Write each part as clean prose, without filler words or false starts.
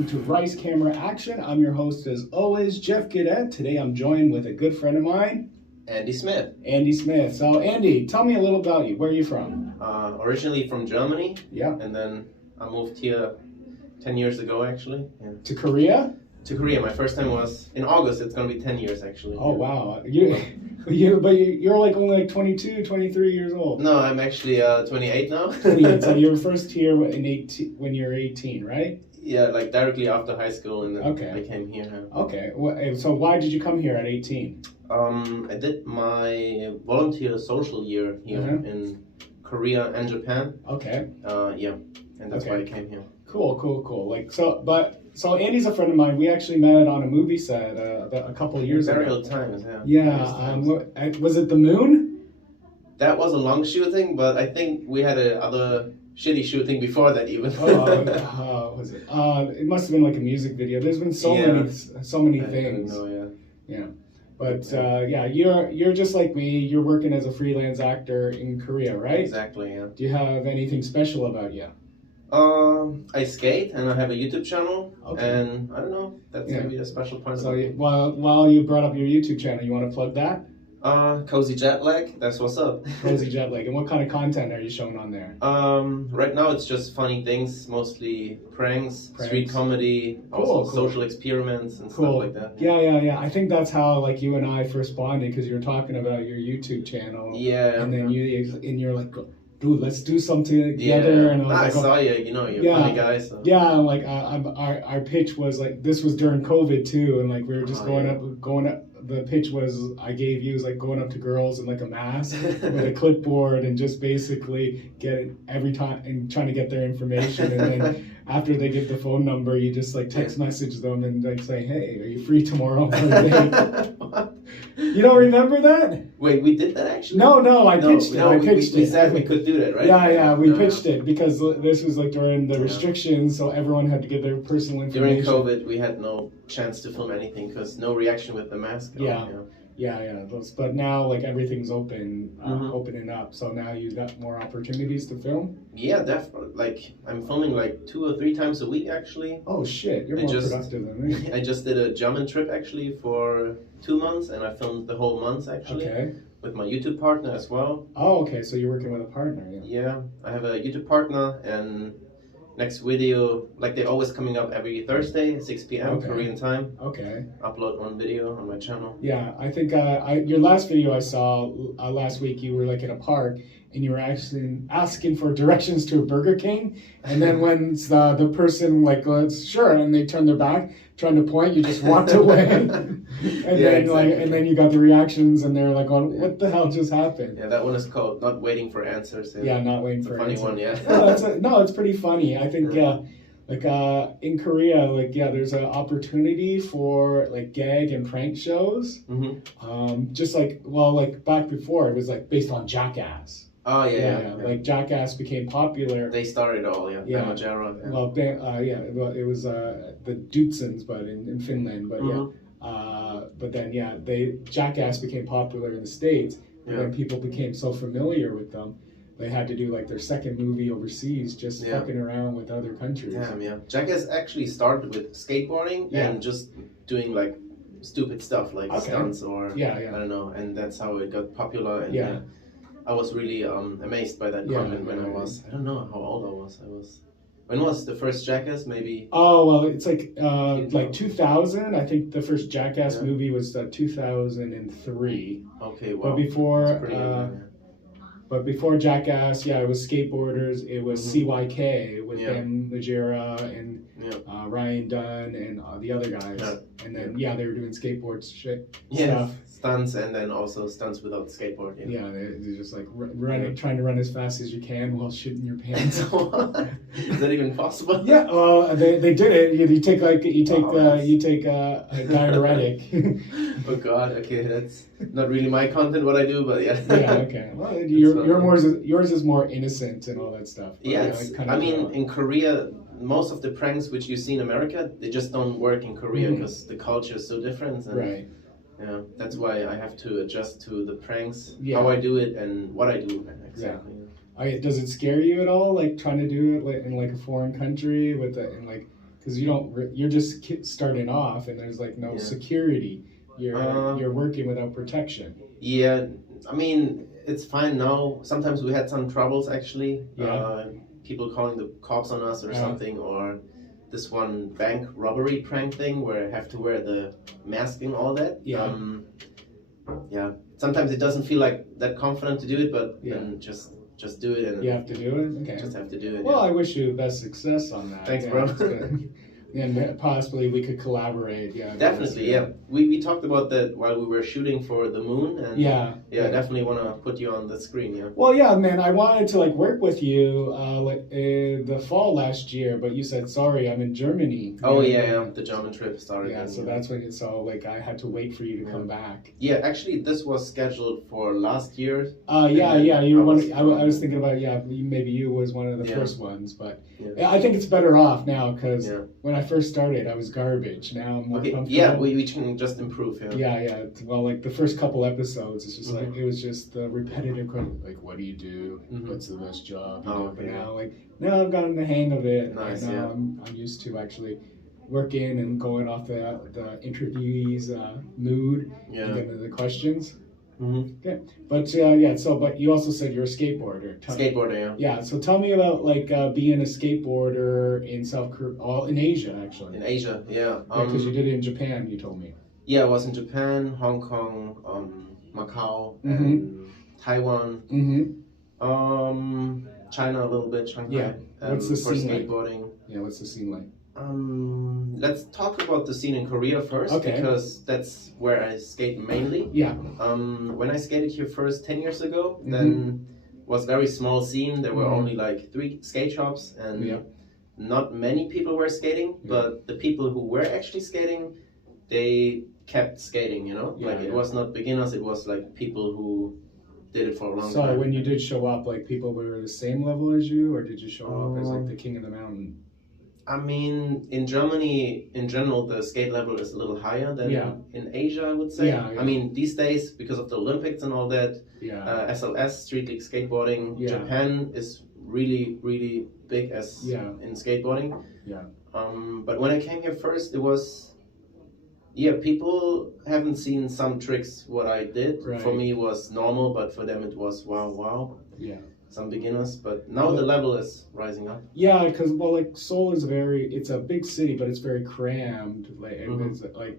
welcome to Rice Camera Action. I'm your host as always, Geoff Gaudet. Today I'm joined with a good friend of mine, Andy Smith. Andy Smith. So Andy, tell me a little about you. Where are you from? Originally from Germany. Yeah. And then I moved here 10 years ago actually. Yeah. To Korea? To Korea. My first time was in August. It's going to be 10 years actually. Oh wow. You're like only like 22, 23 years old. No, I'm actually 28 now. 28. So you were first here when you were 18, right? Yeah, like directly after high school, and then Okay. I came here. Okay. So why did you come here at 18? I did my volunteer social year here in Korea and Japan. Okay. Yeah, and that's why I came here. Cool. So Andy's a friend of mine. We actually met on a movie set a couple of years Very ago. old times, yeah. Yeah. Was it The Moon? That was a long shooting, but I think we had other shitty shooting before that even. Was it? It must have been like a music video. There's been so many things. Yeah. But you're just like me. You're working as a freelance actor in Korea, right? Exactly. Yeah. Do you have anything special about you? I skate and I have a YouTube channel, and I don't know. That's maybe a special part. So while you brought up your YouTube channel, you want to plug that? Cozy Jet Lag. That's what's up. Cozy Jet Lag. And what kind of content are you showing on there? Right now it's just funny things, mostly pranks. Street comedy, also social experiments and stuff like that. Yeah. I think that's how like you and I first bonded, because you were talking about your YouTube channel. Yeah. And then you're like, dude, let's do something together. Yeah. And I saw you. You're a funny guy. So. Yeah. And like our pitch was like, this was during COVID too, and like we were just going up. The pitch was I gave you was like going up to girls in like a mask with a clipboard and just basically getting every time and trying to get their information, and then after they give the phone number, you just like text message them and like say, hey, are you free tomorrow for a date? You don't remember that? Wait, we did that actually? No, I pitched it. We said we could do that, right? Yeah, we pitched it because this was like during the restrictions, so everyone had to give their personal information. During COVID, we had no chance to film anything because no reaction with the mask. Yeah. But now like everything's opening up, so now you've got more opportunities to film. Yeah, definitely. Like I'm filming like 2 or 3 times a week actually. Oh shit, you're more productive than me. I just did a German trip actually for 2 months, and I filmed the whole month actually. Okay. With my YouTube partner as well. Oh, okay. So you're working with a partner. Yeah, I have a YouTube partner, and next video, like they're always coming up every Thursday at 6 p.m. Korean time. Okay. Upload one video on my channel. Yeah, I think your last video I saw last week, you were like in a park and you were actually asking for directions to a Burger King, and then when the person like goes sure, and they turn their back trying to point, you just walked away, and then you got the reactions, and they're like, what the hell just happened? Yeah, that one is called Not Waiting for Answers. Yeah, Not Waiting for Answers. Funny one, yeah. No, it's pretty funny. I think like in Korea, like there's an opportunity for like gag and prank shows. Just like back before it was like based on Jackass. Oh yeah. Like Jackass became popular. They started all, yeah. Majara, yeah. Well, it was the Dutsons, but in Finland, but but then Jackass became popular in the States, and then people became so familiar with them, they had to do like their second movie overseas, just fucking around with other countries. Damn, yeah. Jackass actually started with skateboarding and just doing like stupid stuff like stunts or I don't know, and that's how it got popular. And I was really amazed by that content when I was, I don't know how old I was. When was the first Jackass? Maybe. Oh well, it's like 2000. I think the first Jackass movie was 2003. Okay, well. But before Jackass, it was skateboarders. It was CYK with Ben Majera and Ryan Dunn and the other guys. And then they were doing skateboard stuff. Stunts, and then also stunts without skateboard. Yeah, they're just like trying to run as fast as you can while shitting your pants. Is that even possible? Yeah, well, they did it. You take a diuretic. Oh God, okay, that's not really my content. What I do, but yeah. Yeah, okay. Well, yours is more innocent and all that stuff. Yeah, in Korea, most of the pranks which you see in America, they just don't work in Korea because the culture is so different. And, right. Yeah, that's why I have to adjust to the pranks, how I do it, and what I do exactly. Yeah. Does it scare you at all, like trying to do it in like a foreign country because you're just starting off, and there's like no security. You're working without protection. Yeah, I mean, it's fine now. Sometimes we had some troubles actually. Yeah. People calling the cops on us or something, or this one bank robbery prank thing where I have to wear the mask and all that. Yeah. Yeah. Sometimes it doesn't feel like that confident to do it, but then just do it. And you have to do it? Okay. Just have to do it. Well, I wish you the best success on that. Thanks, bro. And possibly we could collaborate. Yeah. Definitely, yeah. We talked about that while we were shooting for the moon, and yeah, definitely want to put you on the screen. Yeah. Well, yeah, man. I wanted to work with you the fall last year, but you said sorry. I'm in Germany. Oh yeah. The German trip started. Yeah, so that's when I had to wait for you to come back. Yeah, actually, this was scheduled for last year. Yeah. You were one. I was thinking about maybe you was one of the first ones, but I think it's better off now because when I first started, I was garbage. Now I'm more comfortable. Yeah, we can just improve. Yeah. Well, the first couple episodes, it's just it was just the repetitive question, what do you do? What's the best job? But now I've gotten the hang of it. Nice, now I'm used to actually working and going off the interviewee's mood and then the questions. Okay, but but you also said you're a skateboarder. Skateboarder, yeah. Yeah, so tell me about being a skateboarder in in Asia actually. In Asia, yeah. Because you did it in Japan, you told me. Yeah, I was in Japan, Hong Kong, Macau, and Taiwan. China a little bit, Shanghai. Yeah. What's the for scene skateboarding? Like? Yeah, what's the scene like? Let's talk about the scene in Korea first, because that's where I skate mainly. Yeah. When I skated here first 10 years ago, then was very small scene. There were only 3 skate shops, and not many people were skating. But the people who were actually skating, they kept skating. It was not beginners. It was people who did it for a long time. So when you did show up, people were the same level as you, or did you show up as the king of the mountain? I mean, in Germany, in general, the skate level is a little higher than in Asia, I would say. Yeah. I mean, these days, because of the Olympics and all that, SLS, Street League Skateboarding, Japan is really, really big in skateboarding. Yeah. But when I came here first, it was, people haven't seen some tricks what I did. Right. For me, it was normal, but for them, it was wow. Yeah. Some beginners, but now the level is rising up. Yeah, because Seoul is it's a big city, but it's very crammed.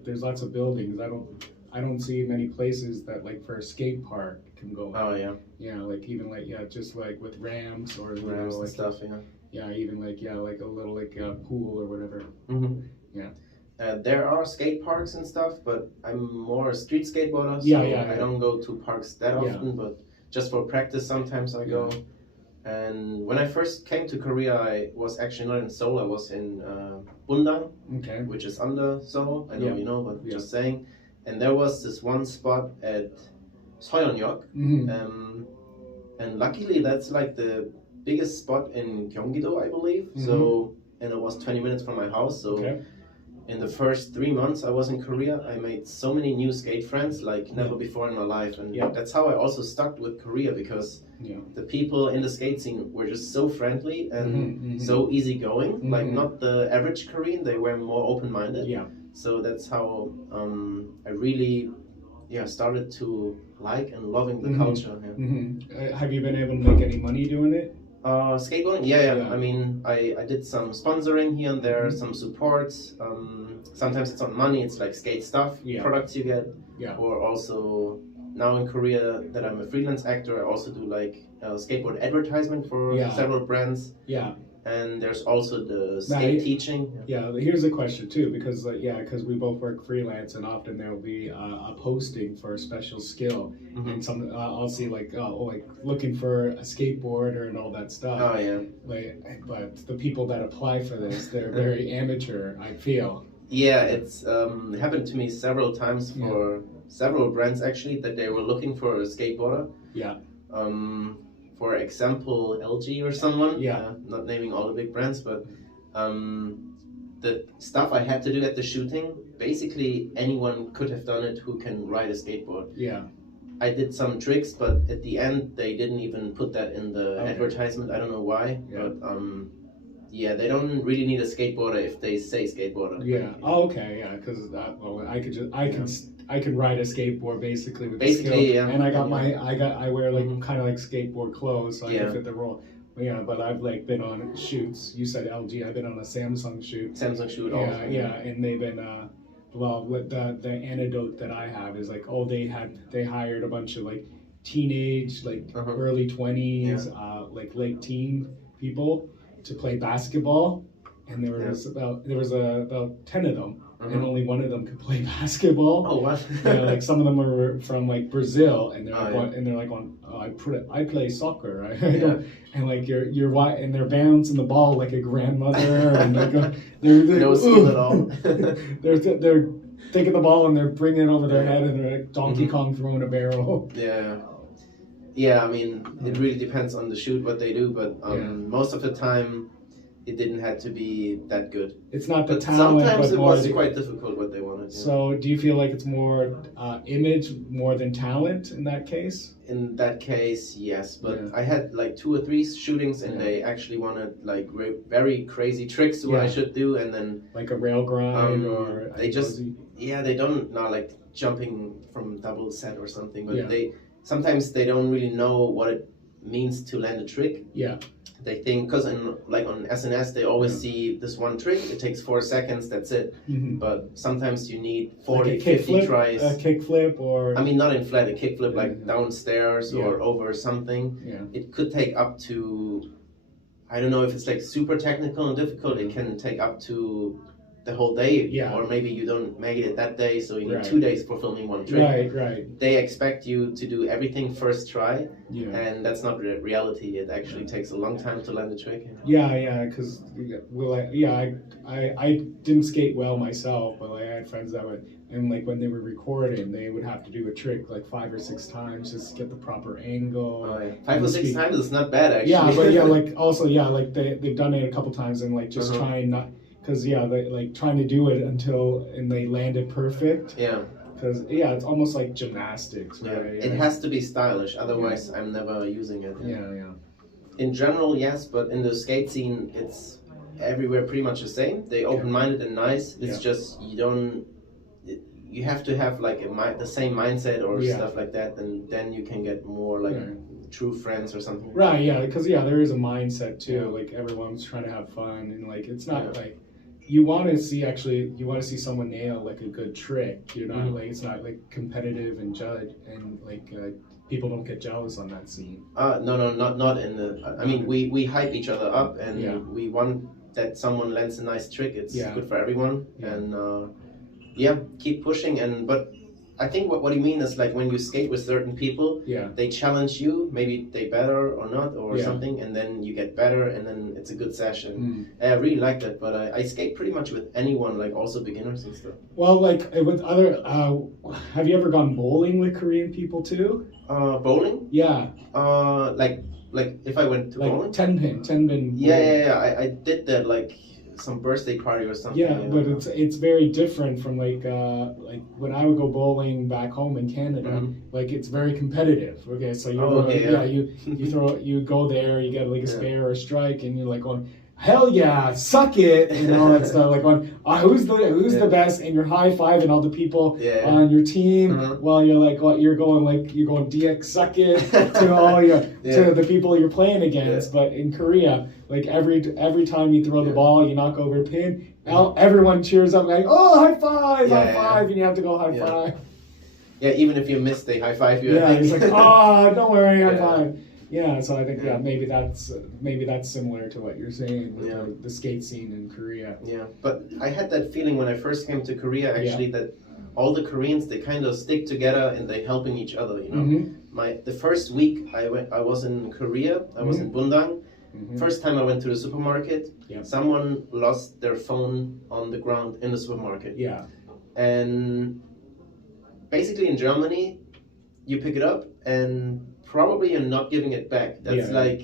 There's lots of buildings. I don't see many places that for a skate park can go. Oh yeah. Yeah, even just with ramps or ramps and stuff. Yeah. Yeah, even a little pool or whatever. Yeah. There are skate parks and stuff, but I'm more a street skateboarder, so I don't go to parks that often, but just for practice, sometimes I go. And when I first came to Korea, I was actually not in Seoul. I was in Bundang, which is under Seoul. I know you know, but just saying. And there was this one spot at Soyeonyeok. And luckily, that's the biggest spot in Gyeonggi-do, I believe. So, and it was 20 minutes from my house. So. In the first 3 months I was in Korea, I made so many new skate friends never before in my life, and that's how I also stuck with Korea, because the people in the skate scene were just so friendly and so easygoing. Not the average Korean, they were more open-minded. So that's how I really started to and loving the culture. Have you been able to make any money doing it? Skateboarding? Yeah. I mean, I did some sponsoring here and there, some supports. Sometimes it's not money, it's skate stuff, products you get. Or also, now in Korea that I'm a freelance actor, I also do skateboard advertisement for several brands. Yeah. And there's also the skate teaching. Yeah, here's a question too, because because we both work freelance, and often there will be a posting for a special skill, and I'll see looking for a skateboarder and all that stuff. Oh yeah. But the people that apply for this, they're very amateur, I feel. Yeah, it's happened to me several times for several brands actually, that they were looking for a skateboarder. Yeah. For example, LG or someone, not naming all the big brands, but the stuff I had to do at the shooting, basically anyone could have done it who can ride a skateboard. Yeah. I did some tricks, but at the end they didn't even put that in the advertisement. I don't know why, but yeah, they don't really need a skateboarder if they say skateboarder. Yeah. Oh, okay. Yeah, because well, I can ride a skateboard basically with the skill. Yeah. And I wear like kind of like skateboard clothes, so I can fit the role. Yeah, but I've like been on shoots. You said LG. I've been on a Samsung shoot. Samsung shoot. Yeah, yeah, and they've been. Well, what the anecdote that I have is like, oh, they hired a bunch of like teenage, like early 20s, like late teen people to play basketball, and there was about 10 of them, and only one of them could play basketball. Oh, what? Yeah, like some of them were from like Brazil, and they're like I play soccer, right? And like and they're bouncing the ball like a grandmother, and like they're no skill at all. they're taking the ball and they're bringing it over their head, and they're like Donkey Kong throwing a barrel. Yeah, I mean, it really depends on the shoot what they do, but most of the time it didn't have to be that good. It's not the talent, sometimes it was quite difficult what they wanted. So do you feel like it's more image more than talent in that case? In that case, yes, but I had like 2 or 3 shootings, and they actually wanted like very crazy tricks what I should do, and then like a rail grind or they just they don't know, like jumping from double set or something, but sometimes they don't really know what it means to land a trick. Yeah. They think, because on SNS they always see this one trick, it takes 4 seconds, that's it. But sometimes you need 40, like 50 tries. A kick flip or... I mean, not in flat, a kick flip like downstairs or over something. It could take up to, I don't know if it's like super technical and difficult, it can take up to the whole day, or maybe you don't make it that day, so you need 2 days for filming one trick. Right. They expect you to do everything first try, and that's not reality. It actually takes a long time to land a trick. Yeah, because I didn't skate well myself, but like, I had friends that would, and like when they were recording, they would have to do a trick like 5 or 6 times just to get the proper angle. 5 or 6 times is not bad actually. Yeah, but like also like they've done it a couple times and like just trying not. Because they like trying to do it and they landed perfect. Yeah. Because it's almost like gymnastics, right? It has to be stylish, otherwise I'm never using it. Yeah. In general, yes, but in the skate scene, it's everywhere pretty much the same. They open-minded and nice. It's just you have to have like the same mindset or stuff like that, and then you can get more like true friends or something. Right. Yeah. Because there is a mindset too. Like everyone's trying to have fun, and like it's not like. You want to see someone nail like a good trick. You're not like it's not like competitive and judge and like people don't get jealous on that scene. No, not in the. I mean, we hype each other up, and we want that someone lands a nice trick. It's good for everyone, and keep pushing. But I think what you mean is like when you skate with certain people, they challenge you. Maybe they better or not or something, and then you get better, and then it's a good session. I really like that, but I skate pretty much with anyone, like also beginners and stuff. Well, like with other, have you ever gone bowling with Korean people too? Bowling? Yeah. Like if I went to bowling? 10 pin. Yeah. I did that like. Some birthday party or something. Yeah, but it's very different from like when I would go bowling back home in Canada. Like it's very competitive. Okay, so you go there, you get like a spare or a strike, and you're like going, hell yeah, suck it, and all that stuff. Like going, who's the best, and you're high fiving all the people on your team while you're like you're going DX suck it to all to the people you're playing against. But in Korea, like every time you throw the ball, you knock over a pin, everyone cheers up like, oh, high five, and you have to go high five. Yeah, even if you miss, they high five you. Yeah, it's like, don't worry, high five. Yeah, so I think maybe that's similar to what you're saying with the skate scene in Korea. Yeah, but I had that feeling when I first came to Korea actually that all the Koreans, they kind of stick together and they helping each other. You know, the first week I was in Korea. I was in Bundang. First time I went to the supermarket, someone lost their phone on the ground in the supermarket. Yeah, and basically in Germany, you pick it up and probably you're not giving it back. That's like,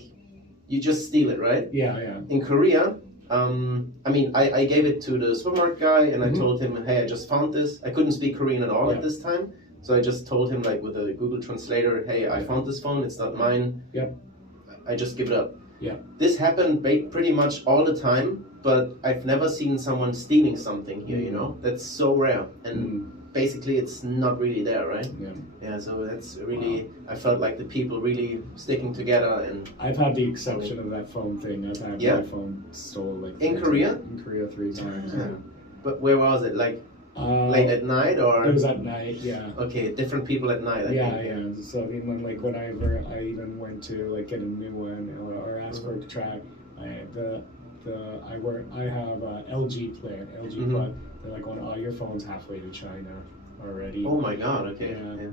you just steal it, right? Yeah. In Korea, I mean, I gave it to the supermarket guy and I told him, hey, I just found this. I couldn't speak Korean at all at this time. So I just told him like with a Google Translator, hey, I found this phone, it's not mine. I just give it up. This happened pretty much all the time, but I've never seen someone stealing something here, you know? That's so rare. And basically it's not really there, right? Yeah, so that's really, I felt like the people really sticking together. And I've had the exception of that phone thing. I've had my phone stolen like in Korea? In Korea 3 times. But where was it? Like late at night, or? It was at night, yeah. Okay, different people at night. I think. So I mean, whenever I even went to like get a new one or ask for a track, I have a LG plan, LG Plus. They're like, oh, your phone's halfway to China already. Oh my God! Okay. Yeah.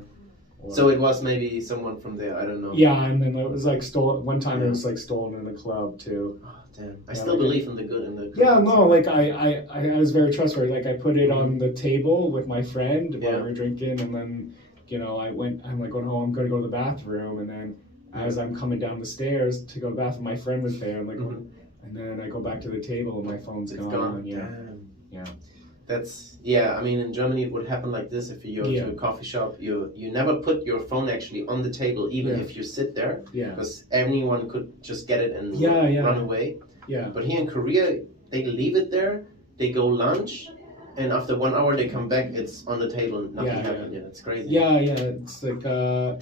So it was maybe someone from there. I don't know. Yeah, and then it was like stolen. One time it was like stolen in a club too. Damn. I still believe in the good in the good. Yeah, no, like I was very trustworthy. Like I put it on the table with my friend while we were drinking, and then I'm like going home, I'm gonna go to the bathroom, and then as I'm coming down the stairs to go to the bathroom, my friend was there. I'm like, and then I go back to the table and my phone's gone. Yeah. That's I mean, in Germany it would happen like this. If you go to a coffee shop, you never put your phone actually on the table, even if you sit there, because anyone could just get it and run away. But here in Korea, they leave it there. They go lunch, and after 1 hour they come back. It's on the table. Nothing happened. Yeah, it's crazy. Yeah. It's like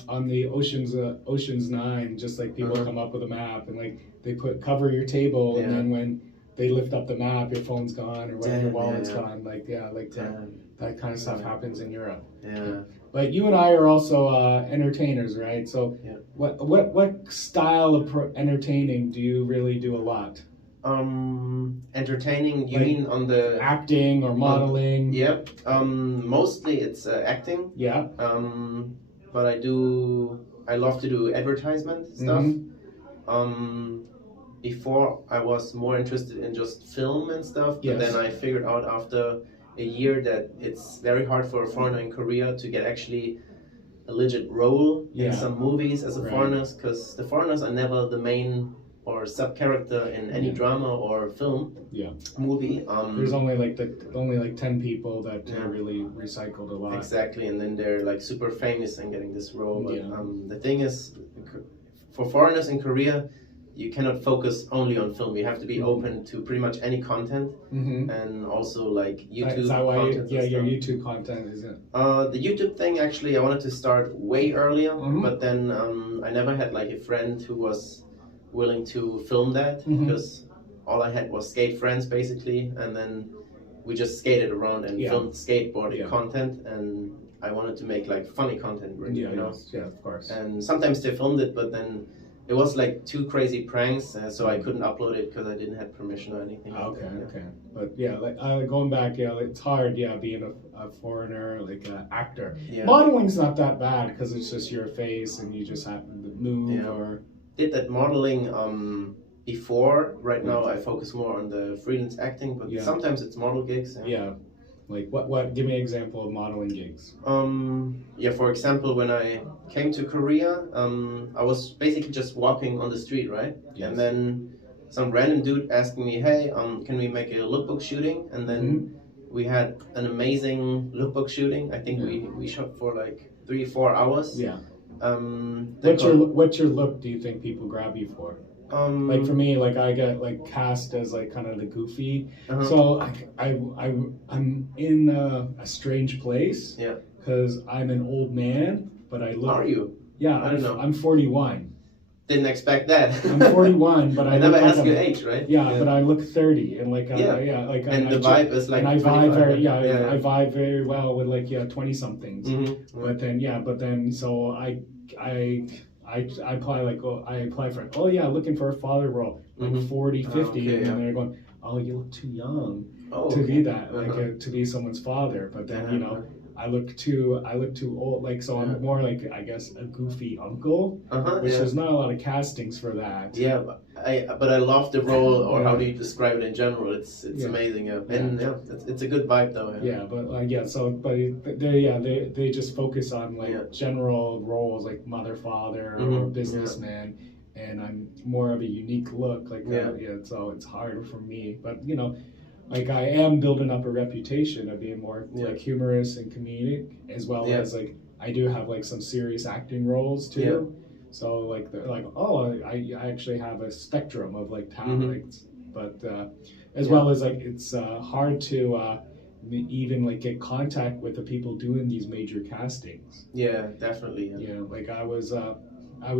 on the Ocean's 9, just like people come up with a map and like they cover your table, and then when they lift up the map, your phone's gone, or when your wallet's gone. Like that kind of stuff happens in Europe. Yeah. But you and I are also entertainers, right? So what style of entertaining do you really do a lot? Entertaining, you mean on the acting or modeling? Mostly it's acting. But I love to do advertisement stuff. Before I was more interested in just film and stuff, but then I figured out after a year that it's very hard for a foreigner in Korea to get actually a legit role in some movies as a foreigner, because the foreigners are never the main or sub character in any drama or film movie. There's only like 10 people that are really recycled a lot. Exactly, and then they're like super famous and getting this role. But the thing is, for foreigners in Korea, you cannot focus only on film. You have to be open to pretty much any content, and also like YouTube. Is that why your YouTube content is it? The YouTube thing, actually, I wanted to start way earlier, but then I never had like a friend who was willing to film that, because all I had was skate friends basically, and then we just skated around and filmed skateboarding content, and I wanted to make like funny content, really, you know? Yeah, of course. And sometimes they filmed it, but then it was like 2 crazy pranks, so I couldn't upload it because I didn't have permission or anything. Okay. But like going back, it's hard, being a foreigner, like an actor. Modeling's not that bad because it's just your face and you just happen to move or... Did that modeling before. Right now I focus more on the freelance acting, but sometimes it's model gigs. Like what? Give me an example of modeling gigs. For example, when I came to Korea, I was basically just walking on the street, right? And then some random dude asked me, "Hey, can we make a lookbook shooting?" And then we had an amazing lookbook shooting. I think we shot for like 3-4 hours. What's your look? Do you think people grab you for? Like for me, like I get like cast as like kind of the goofy, so I'm in a strange place because I'm an old man, but I look. Are you? Yeah, I don't know. I'm 41. Didn't expect that. I'm 41, but I never look ask your age, right? Yeah, but I look 30, and like and the vibe is like. And I vibe I vibe very well with like 20 somethings. But then so I apply for it. Looking for a father role, like 40, 50, and then they're going, oh, you look too young to be that, like to be someone's father. But then I look too old, like, so I'm more like, I guess, a goofy uncle, which there's not a lot of castings for that. But I love the role, or how do you describe it in general? It's amazing, and it's a good vibe though. They just focus on like general roles like mother, father, or businessman, and I'm more of a unique look, like so it's hard for me, but like I am building up a reputation of being more like humorous and comedic, as well as like I do have like some serious acting roles too. So like they're like, oh, I actually have a spectrum of like talents, but as well as like it's hard to even like get contact with the people doing these major castings. Yeah, definitely. Yeah, like I was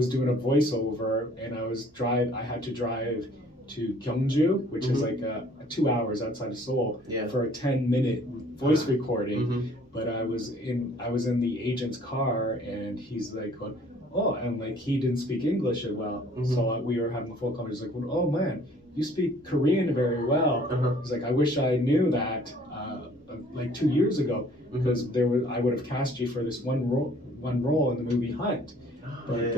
doing a voiceover and I had to drive to Gyeongju, which is like 2 hours outside of Seoul, for a 10-minute voice recording. But I was in the agent's car, and he's like, oh, and like he didn't speak English as well, so we were having a full conversation. He's like, oh man, you speak Korean very well. He's like, I wish I knew that like 2 years ago, because I would have cast you for this one role in the movie Hunt. But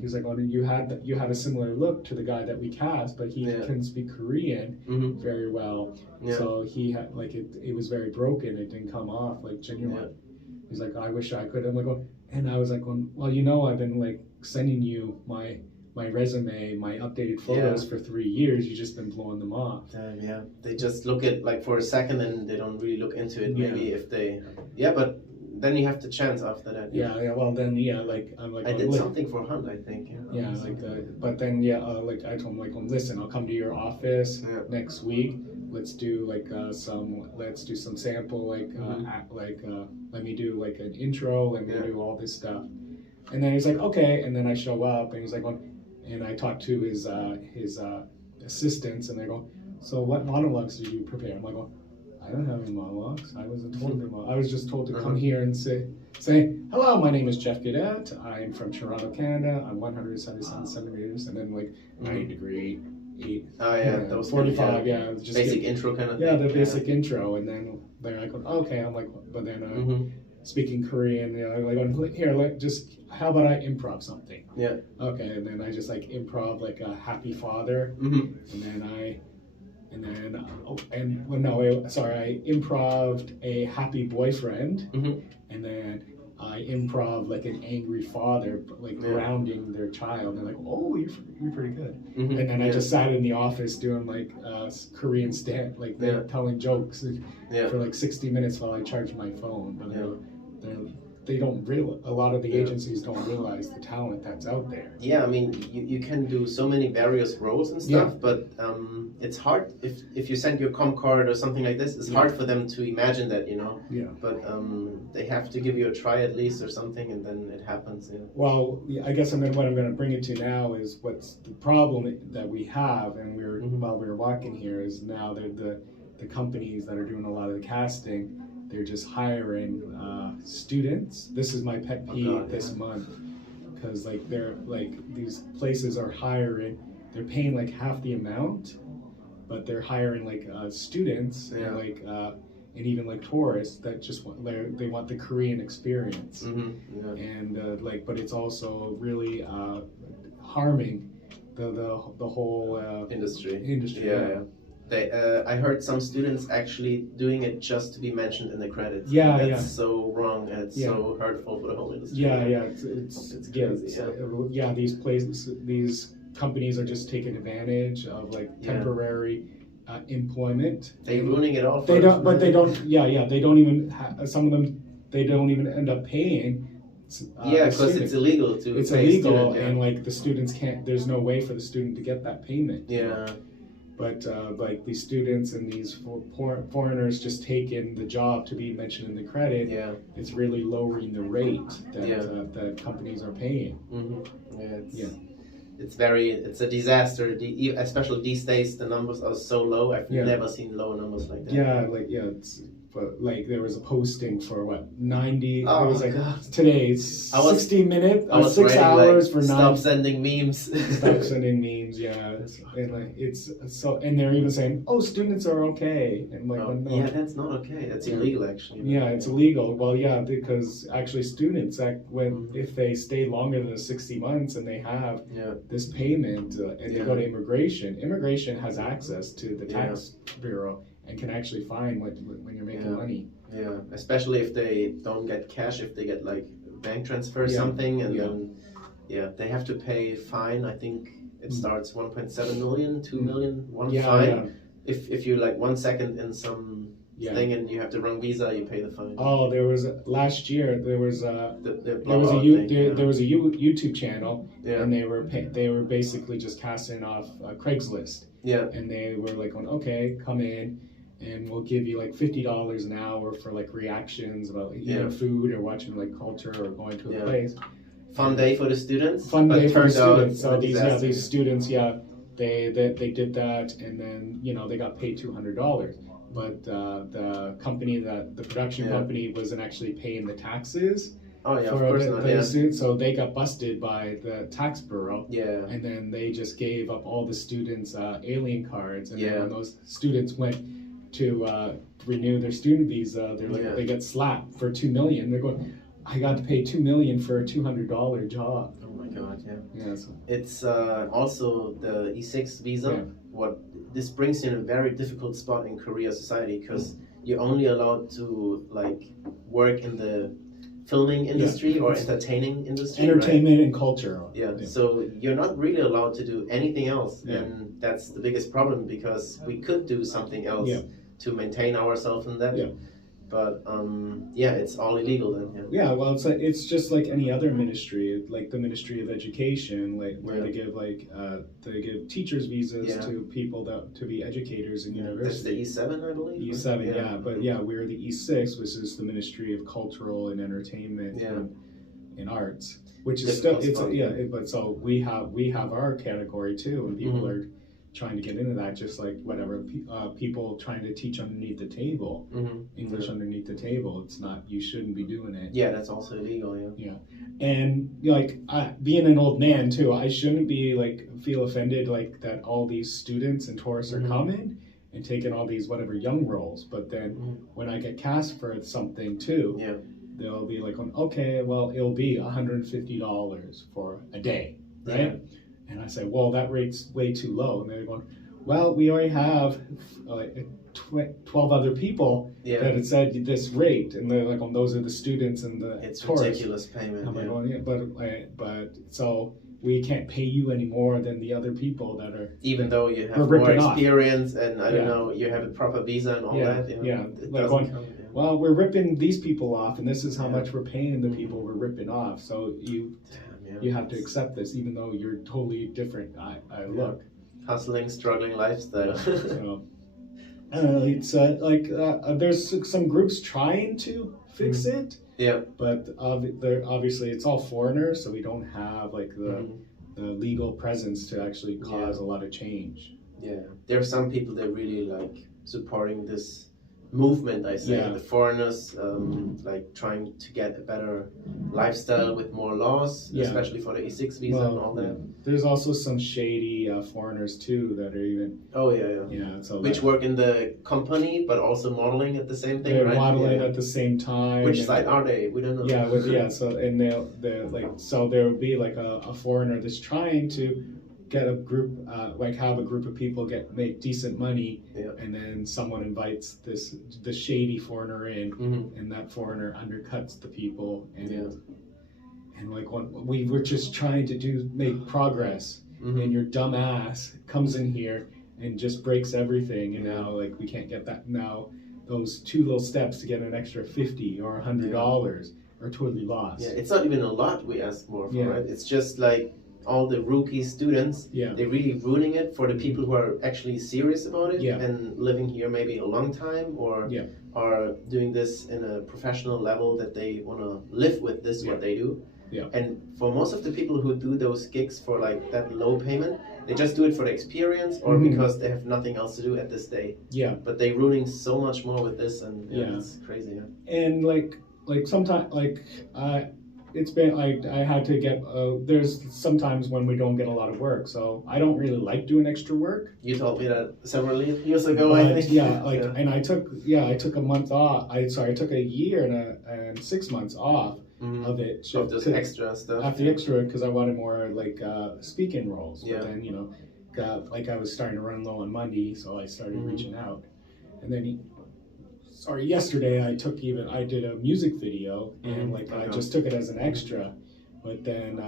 he's like, oh, you had a similar look to the guy that we cast, but he couldn't speak Korean very well. So he had like it was very broken. It didn't come off like genuine. He's like, I wish I could. I'm like, oh, and I was like, well, I've been like sending you my resume, my updated photos for 3 years. You've just been blowing them off. They just look at like for a second and they don't really look into it. Maybe if they, but then you have the chance after that. Well then like I'm like, I did something for Hunt, I think. But then like I told him like, listen, I'll come to your office next week. Let's do like some sample let me do like an intro, let me do all this stuff. And then he's like, okay. And then I show up, and he's like, and I talk to his assistants, and they go, so what monologues did you prepare? I'm like, I don't have any monologues. I wasn't told any monologues. I was just told to come here and say, hello, my name is Geoff Gaudet. I'm from Toronto, Canada. I'm 177 centimeters, and then like 90 degree, 8. Oh yeah, that was 45. Just basic intro kind of thing. Yeah, the basic intro, and then they're like, okay. I'm like, but then speaking Korean, like here, just how about I improv something? Yeah. Okay, and then I just like improv like a happy father, I improved a happy boyfriend, and then I improv like an angry father, like grounding their child. They're like, oh, you're pretty good. And then I just sat in the office doing like Korean stand, like they're telling jokes for like 60 minutes while I charged my phone. But they don't a lot of the agencies don't realize the talent that's out there. I mean, you can do so many various roles and stuff, but it's hard if you send your com card or something like this. It's hard for them to imagine that, but they have to give you a try at least or something, and then it happens. Well, I guess what I'm going to bring it to now is what's the problem that we have, and while we were walking here, is now the companies that are doing a lot of the casting, they're just hiring students. This is my pet peeve this month, because like they're like these places are hiring, they're paying like half the amount, but they're hiring like students and like and even like tourists that just they want the Korean experience, and but it's also really harming the whole industry. I heard some students actually doing it just to be mentioned in the credits. That's so wrong, and it's so hurtful for the whole industry. It's crazy. These companies are just taking advantage of like temporary employment. They're ruining it all. They don't even. Some of them they don't even end up paying. Because it's illegal to. It's illegal, and like the students can't. There's no way for the student to get that payment. But like these students and these foreigners just taking the job to be mentioned in the credit, it's really lowering the rate that companies are paying. It's a disaster. Especially these days, the numbers are so low. I've never seen lower numbers like that. But like there was a posting for 90. Oh, it was like God. Today it's 60 minutes, I was 6 hours for 9. Stop sending memes. Stop sending memes. And like it's so, and they're even saying, oh, students are okay. And like, no. That's not okay. That's illegal actually. It's illegal. Well, because actually students if they stay longer than 60 months and they have this payment and they go to immigration has access to the tax bureau and can actually find when you're making money. Especially if they don't get cash, if they get like bank transfer or something, and then they have to pay fine. I think it starts 1.7 million, 2 million, fine. If you like 1 second in some thing, and you have the wrong visa, you pay the fine. Oh, there was last year. There was a YouTube channel, and they were basically just casting off Craigslist. Yeah. And they were like, going, okay, come in, and we'll give you like $50 an hour for like reactions about eating food or watching like culture or going to a place. Fun day for the students. Fun day for the students. So these students, they did that, and then they got paid $200. But the production company wasn't actually paying the taxes. Oh yeah, of course not. Students, so they got busted by the tax bureau. Yeah. And then they just gave up all the students' alien cards, and then when those students went to renew their student visa, they get slapped for $2 million. They're going, I got to pay $2 million for a $200 job. Oh my God, yeah. Yeah. So. It's also the E6 visa. Yeah. This brings you in a very difficult spot in Korea society, because you're only allowed to like work in the filming industry or entertaining industry. Entertainment and culture. Yeah. So you're not really allowed to do anything else, and that's the biggest problem, because we could do something else to maintain ourselves in that. Yeah. But it's all illegal then. Yeah, well, it's just like any other ministry, like the Ministry of Education, like where they give teachers visas to people to be educators in universities. That's the E7, I believe. E7, but we're the E6, which is the Ministry of Cultural and Entertainment and Arts, which is still But so we have our category too, and people are trying to get into that, just like whatever people trying to teach underneath the table, English underneath the table. It's not, you shouldn't be doing it. Yeah, that's also illegal. Yeah, and like being an old man too, I shouldn't be like feel offended like that all these students and tourists are coming and taking all these whatever young roles, but then when I get cast for something too, they'll be like, okay, well it'll be $150 for a day, right? Yeah. And I said, well, that rate's way too low. And they're going, well, we already have 12 other people that had said this rate. And they're like, those are the students and the It's tourists. Ridiculous payment. I'm like, but so we can't pay you any more than the other people that are. Even though you have more experience and I don't know, you have a proper visa and all that. Well, we're ripping these people off, and this is how much we're paying the people we're ripping off. So you have to accept this, even though you're totally different. I look. Hustling, struggling lifestyle. It's there's some groups trying to fix it. Yeah. But obviously it's all foreigners, so we don't have like the legal presence to actually cause a lot of change. Yeah. There are some people that really like supporting this movement, I say, the foreigners like trying to get a better lifestyle with more laws, especially for the E6 visa and all that. There's also some shady foreigners too that are even so which work in the company but also modeling at the same thing. They're modeling at the same time. Which side are they? We don't know. So and they're like, so there will be like a foreigner that's trying to get a group, have a group of people make decent money, and then someone invites the shady foreigner in, and that foreigner undercuts the people, and like we were just trying to make progress, and your dumb ass comes in here and just breaks everything, and now like we can't get that. Now those two little steps to get an extra $50 or $100 are totally lost. Yeah, it's not even a lot we ask more for, right? It's just like all the rookie students, they're really ruining it for the people who are actually serious about it and living here maybe a long time, or are doing this in a professional level that they want to live with this, what they do. Yeah. And for most of the people who do those gigs for like that low payment, they just do it for the experience or because they have nothing else to do at this day. Yeah. But they're ruining so much more with this, and it's crazy. Yeah. And like sometimes it's been I had to get there's sometimes when we don't get a lot of work, so I don't really like doing extra work. You told me that several years ago, I think. And I took a month off. I took a year and 6 months off of it. Of this extra stuff. After extra, because I wanted more like speaking roles. Yeah. But then I was starting to run low on money, so I started reaching out, and then yesterday I did a music video, and I just took it as an extra, but then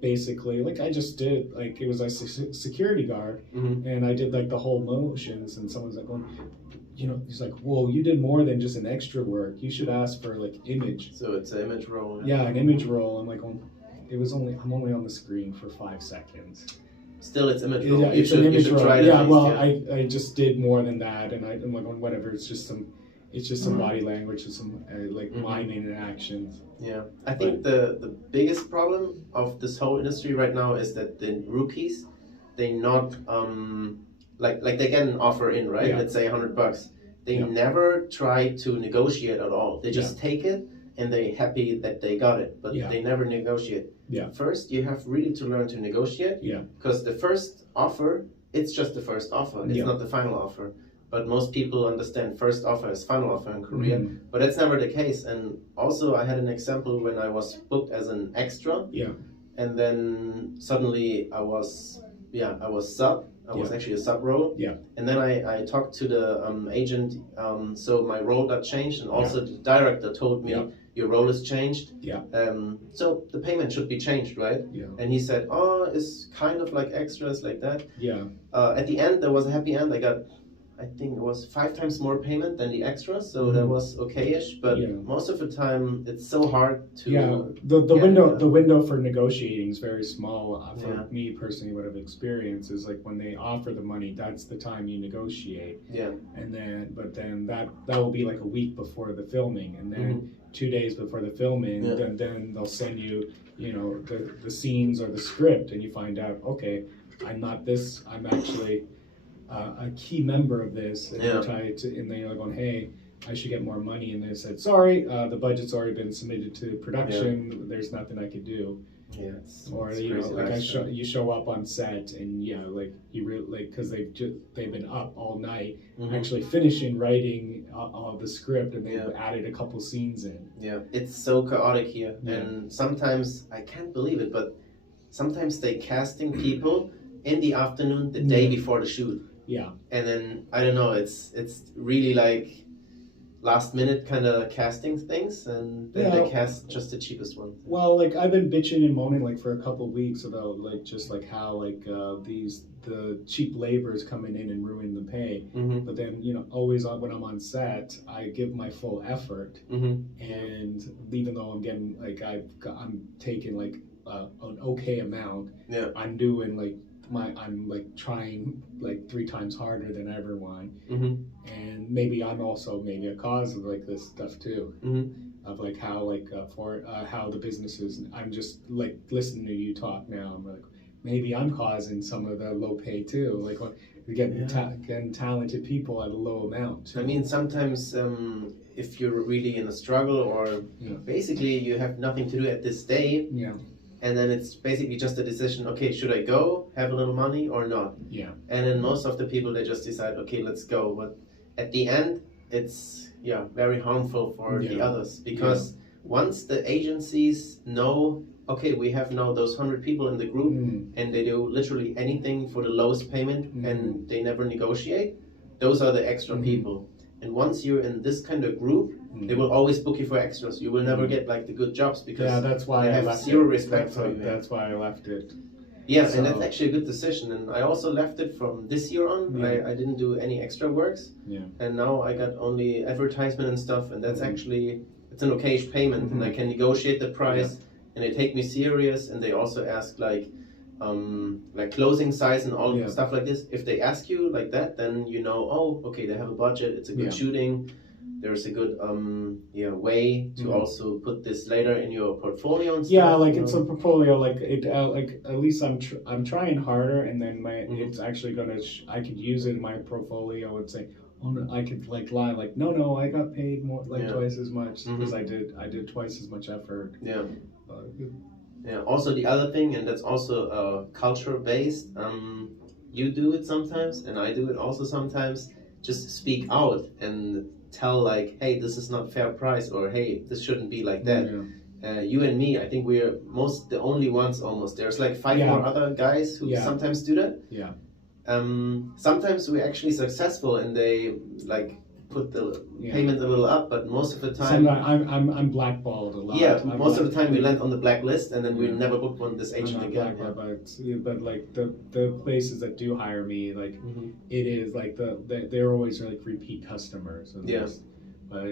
basically, like I just did, like it was a security guard, and I did like the whole motions, and someone's like, well, he's like, well, you did more than just an extra work. You should ask for like image. So it's an image roll. Yeah, an image roll. I'm like, I'm only on the screen for 5 seconds. Still, it's image roll. Yeah, it's an image roll. Yeah, well, I just did more than that, and I'm like, whatever. It's just some body language and some like miming and actions. Yeah, I think the biggest problem of this whole industry right now is that the rookies, they not like they get an offer in, right? Let's say $100. They never try to negotiate at all. They just take it and they're happy that they got it, but they never negotiate. Yeah. First, you have really to learn to negotiate. Yeah. Because the first offer, it's just the first offer. It's not the final offer. But most people understand first offer as final offer in Korea, but that's never the case. And also, I had an example when I was booked as an extra, and then suddenly I was sub. I was actually a sub role, and then I talked to the agent. So my role got changed, and also the director told me your role is changed. So the payment should be changed, right? And he said, oh, it's kind of like extras like that. At the end, there was a happy end. I got, I think it was 5 times more payment than the extras, so that was okay-ish. But most of the time, it's so hard to. The window for negotiating is very small. For me personally, what I've experienced is like when they offer the money, that's the time you negotiate. And then, but then that will be like a week before the filming, and then 2 days before the filming, then they'll send you, the scenes or the script, and you find out, okay, I'm not this. I'm actually a key member of this, and and they're going, hey, I should get more money, and they said, sorry, the budget's already been submitted to production. There's nothing I could do. Or you show up on set, and like you really because they've been up all night actually finishing writing all the script, and they've added a couple scenes in. It's so chaotic here, and sometimes I can't believe it, but sometimes they casting people in the afternoon the day before the shoot. And then I don't know, it's really like last minute kind of casting things, and then they cast just the cheapest one. Well, like I've been bitching and moaning like for a couple of weeks about like just like how like the cheap labor is coming in and ruining the pay. But then always when I'm on set, I give my full effort, and even though I'm getting like I'm taking like an okay amount, I'm doing like I'm like trying like 3 times harder than everyone, and maybe I'm also a cause of like this stuff too, of like how like for how the businesses. I'm just like listening to you talk now. I'm like maybe I'm causing some of the low pay too. Like getting talented people at a low amount too. I mean, sometimes if you're really in a struggle or basically you have nothing to do at this day. And then it's basically just a decision, okay, should I go, have a little money or not? And then most of the people, they just decide, okay, let's go. But at the end, it's very harmful for the others. Because once the agencies know, okay, we have now those 100 people in the group, and they do literally anything for the lowest payment, and they never negotiate, those are the extra people. And once you're in this kind of group, they will always book you for extras. You will never get like the good jobs because that's why they have zero respect for you. That's why I left it. And that's actually a good decision. And I also left it from this year on. I didn't do any extra works. And now I got only advertisement and stuff. And that's actually, it's an okay payment. And I can negotiate the price. And they take me serious. And they also ask like closing size and all stuff like this. If they ask you like that, then oh, okay, they have a budget. It's a good shooting. There's a good way to also put this later in your portfolio and stuff. Like it's a portfolio. Like it, like at least I'm trying harder, and then it's actually gonna. I could use it in my portfolio and say, oh no, I could like lie like no, I got paid more twice as much because I did twice as much effort. Also the other thing, and that's also culture based. You do it sometimes, and I do it also sometimes. Just speak out and tell like, hey, this is not fair price, or hey, this shouldn't be like that. You and me, I think we're the only ones almost. There's like 5 more other guys who sometimes do that. Sometimes we're actually successful, and they like put the payment a little up, but most of the time I'm blackballed a lot. Yeah, most of the time we land on the blacklist, and then we never book one this agent again. But like the places that do hire me, like it is like they're always like repeat customers. So but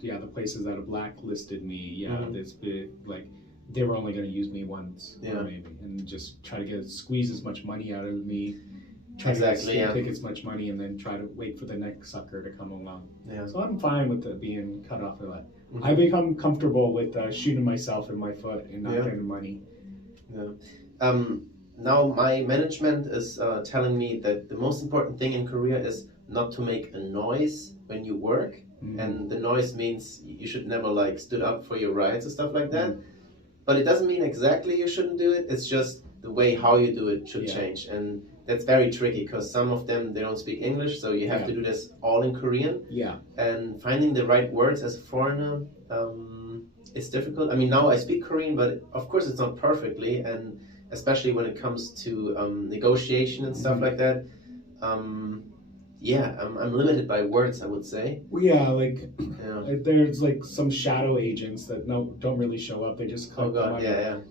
the places that have blacklisted me, it's been like they were only going to use me once, or maybe, and just try to squeeze as much money out of me. Try to take as much money and then try to wait for the next sucker to come along. Yeah. So I'm fine with it being cut off of that. I become comfortable with shooting myself in my foot and not getting money. Yeah. Now my management is telling me that the most important thing in Korea is not to make a noise when you work, and the noise means you should never like stood up for your rights and stuff like that. But it doesn't mean exactly you shouldn't do it. It's just the way how you do it should change, and that's very tricky because some of them they don't speak English, so you have to do this all in Korean. Yeah. And finding the right words as a foreigner, it's difficult. I mean, now I speak Korean, but of course it's not perfectly, and especially when it comes to negotiation and stuff like that. I'm limited by words, I would say. Well, there's like some shadow agents that don't really show up. They just collect money.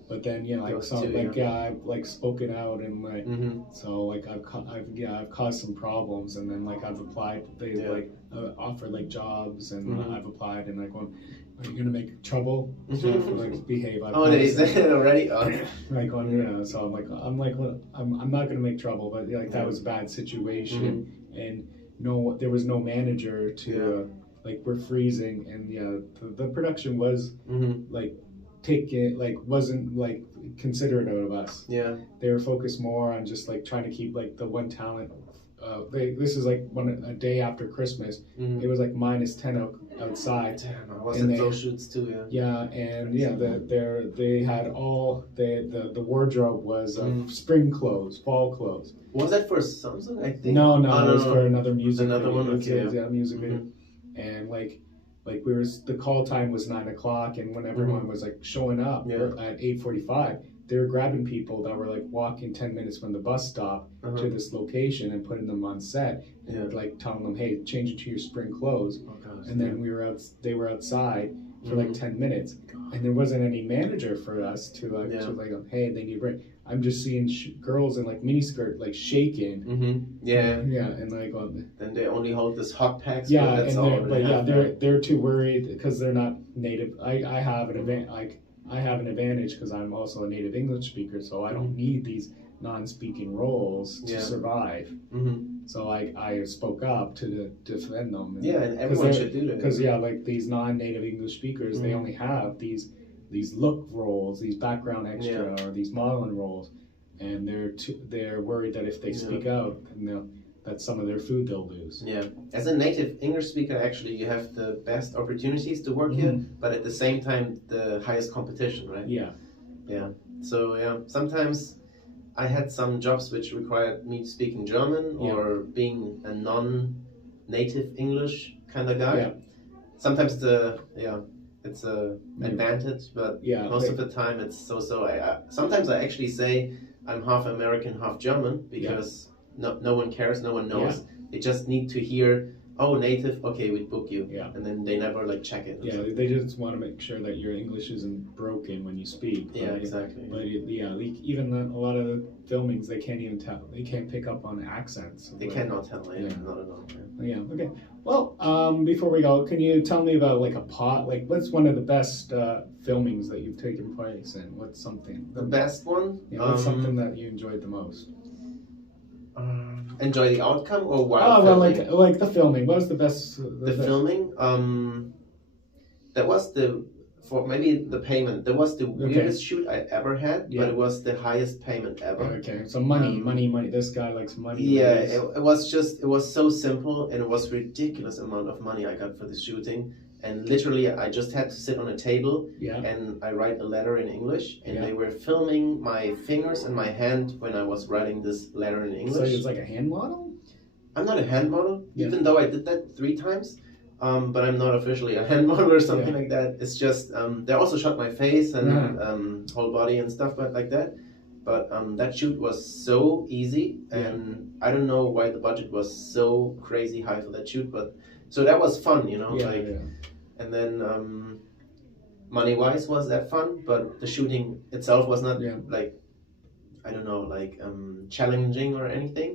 But then I've like spoken out and like so like I've caused some problems, and then like I've applied. They offer like jobs, and I've applied, and like well, are you gonna make trouble? So like behave. They said it already. So I'm not gonna make trouble, but like that was a bad situation. And there was no manager to like we're freezing, and the production was wasn't like considerate of us. Yeah, they were focused more on just like trying to keep like the one talent. This is like a day after Christmas. It was like -10 outside. Damn, I was in those shoots too. They had all the wardrobe was spring clothes, fall clothes. Was that for Samsung? I think. No, it was for another music. Another video. one, okay. Music video. And like the call time was 9 o'clock, and when everyone was like showing up at 8:45. They were grabbing people that were like walking 10 minutes from the bus stop to this location and putting them on set and like telling them, hey, change into your spring clothes. And then they were outside for like 10 minutes, and there wasn't any manager for us to hey, they need a break. I'm just seeing girls in like miniskirt like shaking. And like then they only hold this hot packs. They're too worried because they're not native. I have an advantage because I'm also a native English speaker, so I don't need these non-speaking roles to survive. So I spoke up to defend them. And everyone should do that. Because like these non-native English speakers, they only have these look roles, these background extra, or these modeling roles, and they're worried that if they speak out, that's some of their food they'll lose. Yeah. As a native English speaker, actually, you have the best opportunities to work here, but at the same time, the highest competition, right? Yeah. Yeah. So, sometimes I had some jobs which required me speaking German or being a non-native English kind of guy. Yeah. Sometimes it's a advantage, but most of the time it's so-so. Sometimes I actually say I'm half American, half German, because no one cares, no one knows. They just need to hear, oh, native, okay, we book you. Yeah. And then they never like check it. Yeah, they just want to make sure that your English isn't broken when you speak. Yeah, exactly. But even a lot of the filmings, they can't even tell. They can't pick up on accents. They cannot tell, not at all. Yeah, okay. Well, before we go, can you tell me about like a pot? Like, what's one of the best filmings that you've taken place, and what's something? The best one? Yeah, what's something that you enjoyed the most? Enjoy the outcome or filming? like the filming. What was the best? The filming. That was for maybe the payment. That was the weirdest shoot I ever had, but it was the highest payment ever. Okay, so money. This guy likes money. Yeah, it was so simple, and it was ridiculous amount of money I got for the shooting. And literally, I just had to sit on a table and I write a letter in English, and they were filming my fingers and my hand when I was writing this letter in English. So it's like a hand model? I'm not a hand model, even though I did that 3 times. But I'm not officially a hand model or something like that. It's just, they also shot my face and whole body and stuff like that. but that shoot was so easy, and I don't know why the budget was so crazy high for that shoot, but so that was fun, you know, and then money-wise was that fun, but the shooting itself was not like, I don't know, like challenging or anything.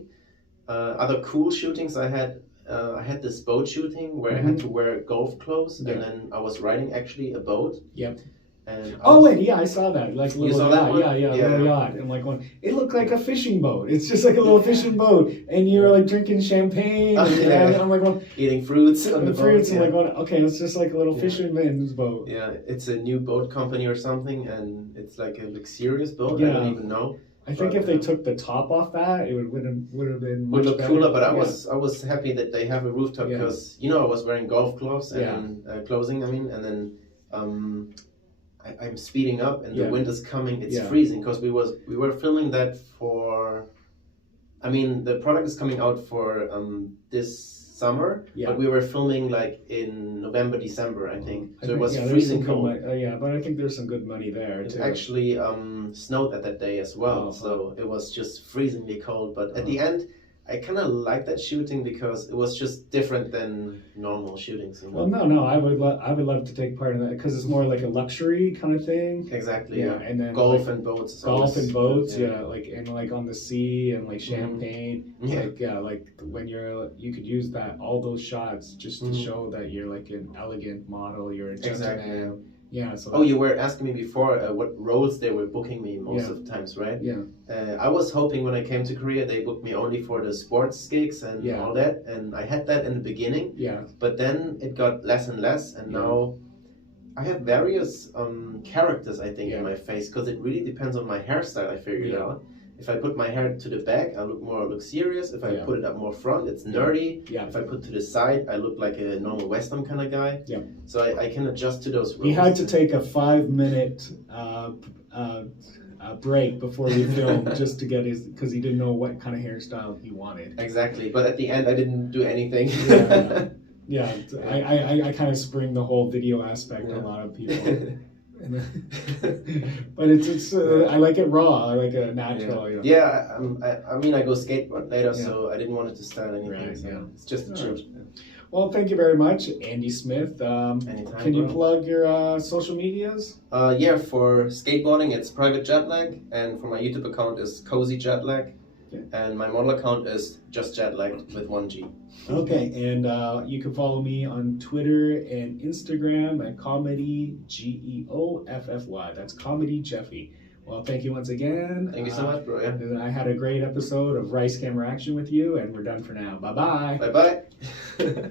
Other cool shootings I had this boat shooting where I had to wear golf clothes, and then I was riding actually a boat. Yep. And I saw that. Like you saw that one? Little yacht, and like one. It looked like a fishing boat. It's just like a little fishing boat, and you're like drinking champagne. And I'm like, well, eating fruits on the fruits, boat. And like, okay, it's just like a little fisherman's boat. Yeah, it's a new boat company or something, and it's like a luxurious boat. I don't even know. I think if they took the top off that, it would have been much look better. Cooler. But I was happy that they have a rooftop because I was wearing golf gloves and clothing. I mean, and then I'm speeding up and the wind is coming. It's freezing because we were filming that for. I mean, the product is coming out for this summer, but we were filming like in November, December, I think. So it was freezing cold. But I think there's some good money there too. It actually snowed at that day as well, so it was just freezingly cold. But at the end, I kind of liked that shooting because it was just different than normal shootings. You know? Well, no, I would love to take part in that because it's more like a luxury kind of thing. Exactly. And then golf and boats. Golf and boats, like on the sea and like champagne. Like when you could use all those shots just to show that you're like an elegant model. You're a gentleman. Yeah. So you were asking me before what roles they were booking me most of the times, right? Yeah. I was hoping when I came to Korea they booked me only for the sports gigs and all that, and I had that in the beginning. Yeah. But then it got less and less, and now I have various characters I think in my face because it really depends on my hairstyle. I figured out. If I put my hair to the back, I look serious. If I put it up more front, it's nerdy. Yeah. If I put to the side, I look like a normal Western kind of guy. Yeah. So I can adjust to those rules. He had to take a 5-minute break before we filmed just to get because he didn't know what kind of hairstyle he wanted. Exactly. But at the end, I didn't do anything. I kind of spring the whole video aspect on a lot of people. But it's I like it raw. I like it natural. I mean, I go skateboard later, so I didn't want it to style anything. Right, so it's just a shoot. Well, thank you very much, Andy Smith. Anytime, can you plug your social medias? For skateboarding, it's Private Jetlag, and for my YouTube account is Cozy Jetlag, and my model account is Just Jetlag with 1G. Okay, and you can follow me on Twitter and Instagram at Comedy Geoffy. That's Comedy Jeffy. Well, thank you once again. Thank you so much, bro. I had a great episode of Rice Camera Action with you, and we're done for now. Bye-bye. Bye-bye.